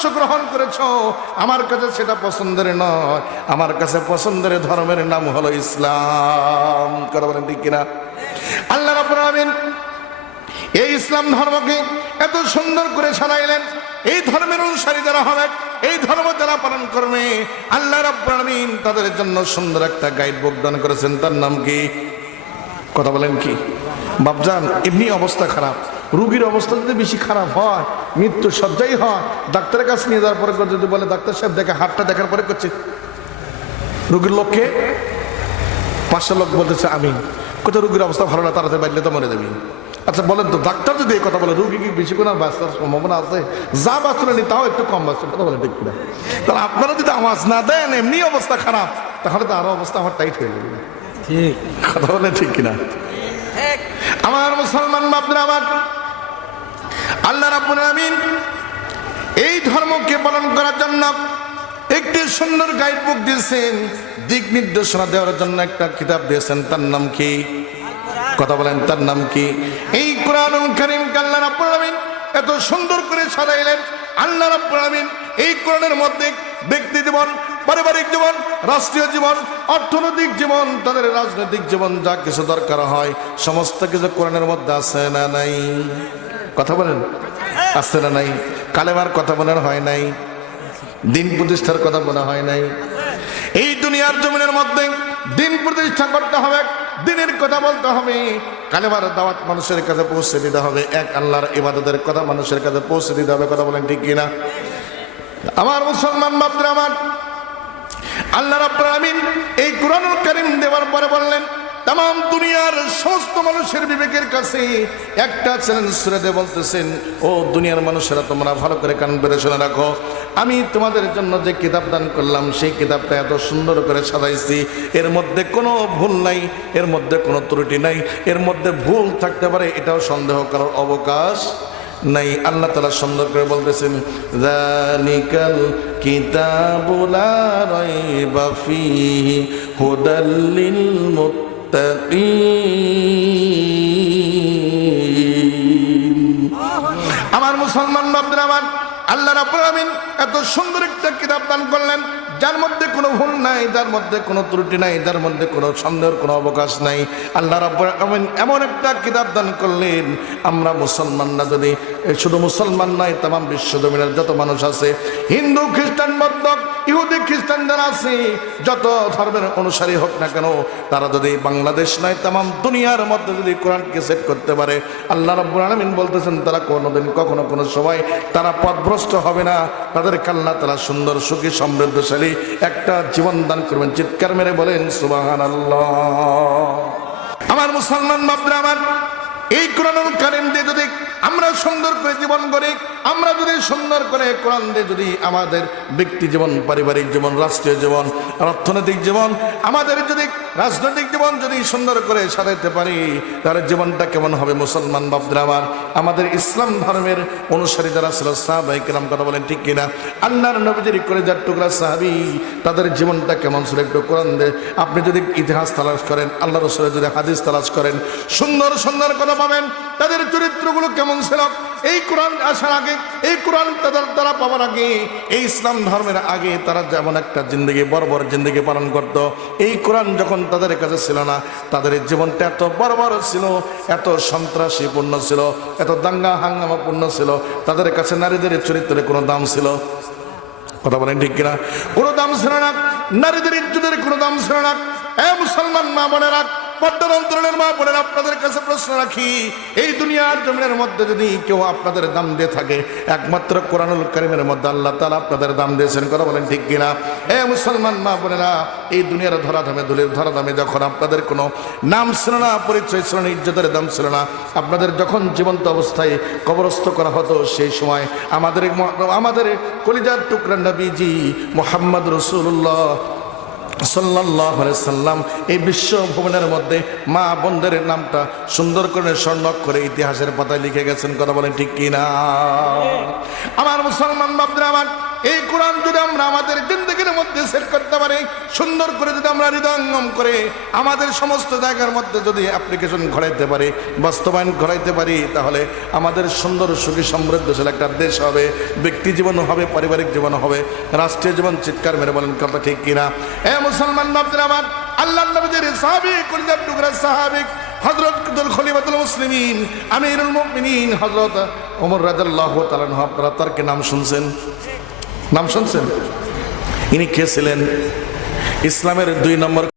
আদর্শ গ্রহণ করেছো, আমার কাছে সেটা পছন্দের নয়। আমার কাছে পছন্দের ধর্মের নাম হলো ইসলাম। কথা বলেন ঠিক কিনা? আল্লাহ রাব্বুল আলামিন এই ইসলাম ধর্মকে এত সুন্দর করে সাজাইলেন। এই ধর্মের অনুসারী যারা হবে, এই ধর্ম যারা পালন করবে, আল্লাহ রাব্বুল আলামিন তাদের জন্য সুন্দর একটা গাইড বুক দান করেছেন। তার নাম কি? কথা বলেন কি? বাপজান, এমনি অবস্থা খারাপ, রুগীর অবস্থা যদি বেশি খারাপ হয়, মৃত্যু সজ্জাই হয়, ডাক্তারের কাছে নিয়ে যাওয়ার পরে যদি বলে ডাক্তার সাহেব দেখে, হাতটা দেখার পরে করছে রুগীর লোককে 500 লোক বলতেছে আমি কোথাও রুগীর অবস্থা ভালো না, তাড়াতাড়ি বাড়লে তো মরে যাবি। আচ্ছা বলেন তো, ডাক্তার যদি এই কথা বলে, রুগী কি বেশি কোনো বাঁচার সম্ভাবনা আছে? যা বাঁচলে নি তাও একটু কম বাঁচবে। কথা বলেন ঠিক কিনা? তাহলে আপনারা যদি আওয়াজ না দেন, এমনি অবস্থা খারাপ, তাহলে তো আরো অবস্থা আমার টাইট হয়ে যাবে। ঠিক কথা বলেন ঠিক কিনা? আমার মুসলমান বাপরা, আমার আল্লাহ রাব্বুল আলামিন এই ধর্মকে পালন করার জন্য একটি সুন্দর গাইড বুক দিয়েছেন, দিক নির্দেশনা দেওয়ার জন্য একটা কিতাব দিয়েছেন। তার নাম কি? কথা বলেন, তার নাম কি? এই কোরআনুল কারীমকে আল্লাহ রাব্বুল আলামিন এত সুন্দর করে সাজাইলেন। আল্লাহ রাব্বুল আলামিন এই কোরআনের মধ্যে ব্যক্তি জীবন, পারিবারিক জীবন, রাষ্ট্রীয় জীবন, অর্থনৈতিক জীবন, তাদের রাজনৈতিক জীবন, যা কিছু দরকার হয় সমস্ত কিছু কোরআনের মধ্যে আছে না নাই? কথা বলেন, আছে না নাই? কালেমার কথা বলার হয় নাই, দিন প্রতিষ্ঠার কথা বলা হয় নাই। এই দুনিয়ার জমিনের মধ্যে দিন প্রতিষ্ঠা করতে হবে, দিনের কথা বলতে হবে, কালেমার দাওয়াত মানুষের কাছে পৌঁছে দিতে হবে, এক আল্লাহর ইবাদতের কথা মানুষের কাছে পৌঁছে দিতে হবে। কথা বলেন ঠিক কিনা? আমার মুসলমান বাপরা, আমার আল্লাহ রাব্বুল আলামিন এই কোরআনুল কারীম দেওয়ার পরে বললেন, तमाम দুনিয়ার সমস্ত মানুষের বিবেকের কাছে একটা চ্যালেঞ্জ ছুড়ে দিয়ে বলতেছেন, ও দুনিয়ার মানুষেরা, তোমরা ভালো করে কান পেতে শুনে রাখো। আমি তোমাদের জন্য যে কিতাব দান করলাম, সেই কিতাবটা এত সুন্দর করে সাজাইছি, এর মধ্যে কোনো ভুল নাই, এর মধ্যে কোনো ত্রুটি নাই, এর মধ্যে ভুল থাকতে পারে এটাও সন্দেহ করার অবকাশ নাই। আল্লাহ তাআলা সুন্দর করে বলতেছেন, যালিকাল কিতাবু লা রাইবা ফীহি হুদাল লিল মুত্তাকিন। আমার মুসলমান বাপরা, আমার আল্লাহ রাব্বুল আলামিন এত সুন্দর একটা কিতাব দান করলেন, যার মধ্যে কোনো ভুল নাই, যার মধ্যে কোনো ত্রুটি নাই, যার মধ্যে কোনো সন্দেহের কোনো অবকাশ নাই। আল্লাহ রাব্বুল আলামিন এমন একটা কিতাব দান করলেন, আমরা মুসলমানরা যদি, শুধু মুসলমান নয়, তামাম বিশ্ব জমিনের যত মানুষ আছে, হিন্দু খ্রিস্টান বৌদ্ধ ইহুদি খ্রিস্টান যারা আছে, যত ধর্মের অনুসারী হোক না কেন, তারা যদি বাংলাদেশ নয় তামাম দুনিয়ার মধ্যে যদি কোরআনকে সেট করতে পারে, আল্লাহ রাব্বুল আলামিন বলতেছেন তারা কোনোদিন কখনো কোনো সময় তারা পথভ্রষ্ট হবে না। তাদেরকে আল্লাহ তাআলা সুন্দর সুখী সমৃদ্ধশালী একটা জীবন দান করবেন। চিৎকার মেরে বলেন সুবহানাল্লাহ। আমার মুসলমান বাপরা, আমার এই কোরআনুল কারীম দিয়ে যদি আমরা সুন্দর করে জীবন গড়ি, আমরা যদি সুন্দর করে কোরআন দিয়ে যদি আমাদের ব্যক্তি জীবন, পারিবারিক জীবন, রাষ্ট্রীয় জীবন, অর্থনৈতিক জীবন, আমাদের যদি রাজনৈতিক জীবন যদি সুন্দর করে সাজাইতে পারি, তাহলে জীবনটা কেমন হবে? মুসলমান বাপরা, আমার আমাদের ইসলাম ধর্মের অনুসারী যারা ছিল সাহাবায়ে কেরাম, কথা বলেন ঠিক কিনা? আল্লাহর নবীজির কলিজার টুকরা সাহাবী, তাদের জীবনটা কেমন ছিল একটু কোরআন দিয়ে আপনি যদি ইতিহাস তালাশ করেন, আল্লাহ রাসূলের যদি হাদিস তালাশ করেন, সুন্দর সুন্দর কথা পাবেন। তাদের চরিত্রগুলো কেমন ছিল? এই কোরআন আসার আগে, এই কোরআন তারা পাওয়ার আগে, এই ইসলাম ধর্মের আগে তারা যেমন একটা জিন্দগি, বর্বর জিন্দগি পালন করত। এই কোরআন যখন তাদের কাছে ছিল না, তাদের জীবনটা এত বর্বর ছিল, এত সন্ত্রাসীপূর্ণ ছিল, এত দাঙ্গা হাঙ্গামাপূর্ণ ছিল। তাদের কাছে নারীদের চরিত্রের কোনো দাম ছিল? কথা বলেন ঠিক কিনা? কোনো দাম ছিল না। নারীদের ইজ্জতের কোনো দাম ছিল না। মুসলমান মা বোনেরা, পর্দার অন্তরালের মা বোনেরা, আপনাদের কাছে প্রশ্ন রাখি, এই দুনিয়ার জমিনের মধ্যে যদি কেউ আপনাদের দাম দিয়ে থাকে, একমাত্র কোরআনুল কারীমের মধ্যে আল্লাহ তাআলা আপনাদের দাম দিয়েছেন। কথা বলেন ঠিক কিনা? মুসলমান মা বোনেরা, এই দুনিয়ার ধরাধামে, ধুলির ধরাধামে যখন আপনাদের কোনো নাম ছিল না, পরিচয় ছিল না, ইজ্জতের দাম ছিল না, আপনাদের যখন জীবন্ত অবস্থায় কবরস্থ করা হতো, সেই সময় আমাদের কলিজার টুকরা নবীজি মুহাম্মদ রাসূলুল্লাহ সাল্লাল্লাহু আলাইহি সাল্লাম এই বিশ্ব ভবনের মধ্যে মা বোনদের নামটা সুন্দর করে স্বর্ণাক্ষরে ইতিহাসের পাতায় লিখে গেছেন। কথা বলেন ঠিক কিনা? আমার মুসলমান বাপরা, আমার এই কোরআন যদি আমরা আমাদের জিন্দগির মধ্যে সেট করতে পারি, সুন্দর করে যদি আমরা হৃদয়ঙ্গম করে আমাদের সমস্ত জায়গার মধ্যে যদি অ্যাপ্লিকেশন ঘটাইতে পারি, বাস্তবায়ন ঘটাইতে পারি, তাহলে আমাদের সুন্দর সুখী সমৃদ্ধশীল একটা দেশ হবে, ব্যক্তি জীবন হবে, পারিবারিক জীবন হবে, রাষ্ট্রীয় জীবন। চিৎকার মেরে বলেন কথা ঠিক কিনা? এ মুসলমান বাপদের আমার, আল্লাহ নবীর সাহাবী, কলিজার টুকরা সাহাবী হযরত খলিফাতুল মুসলিমিন আমিরুল মুমিনিন হযরত ওমর রাদিয়াল্লাহু তাআলা আনহু, আপনারা তার কি নাম শুনছেন? নাম শুনছেন? ইনি কে ছিলেন? ইসলামের 2 নম্বর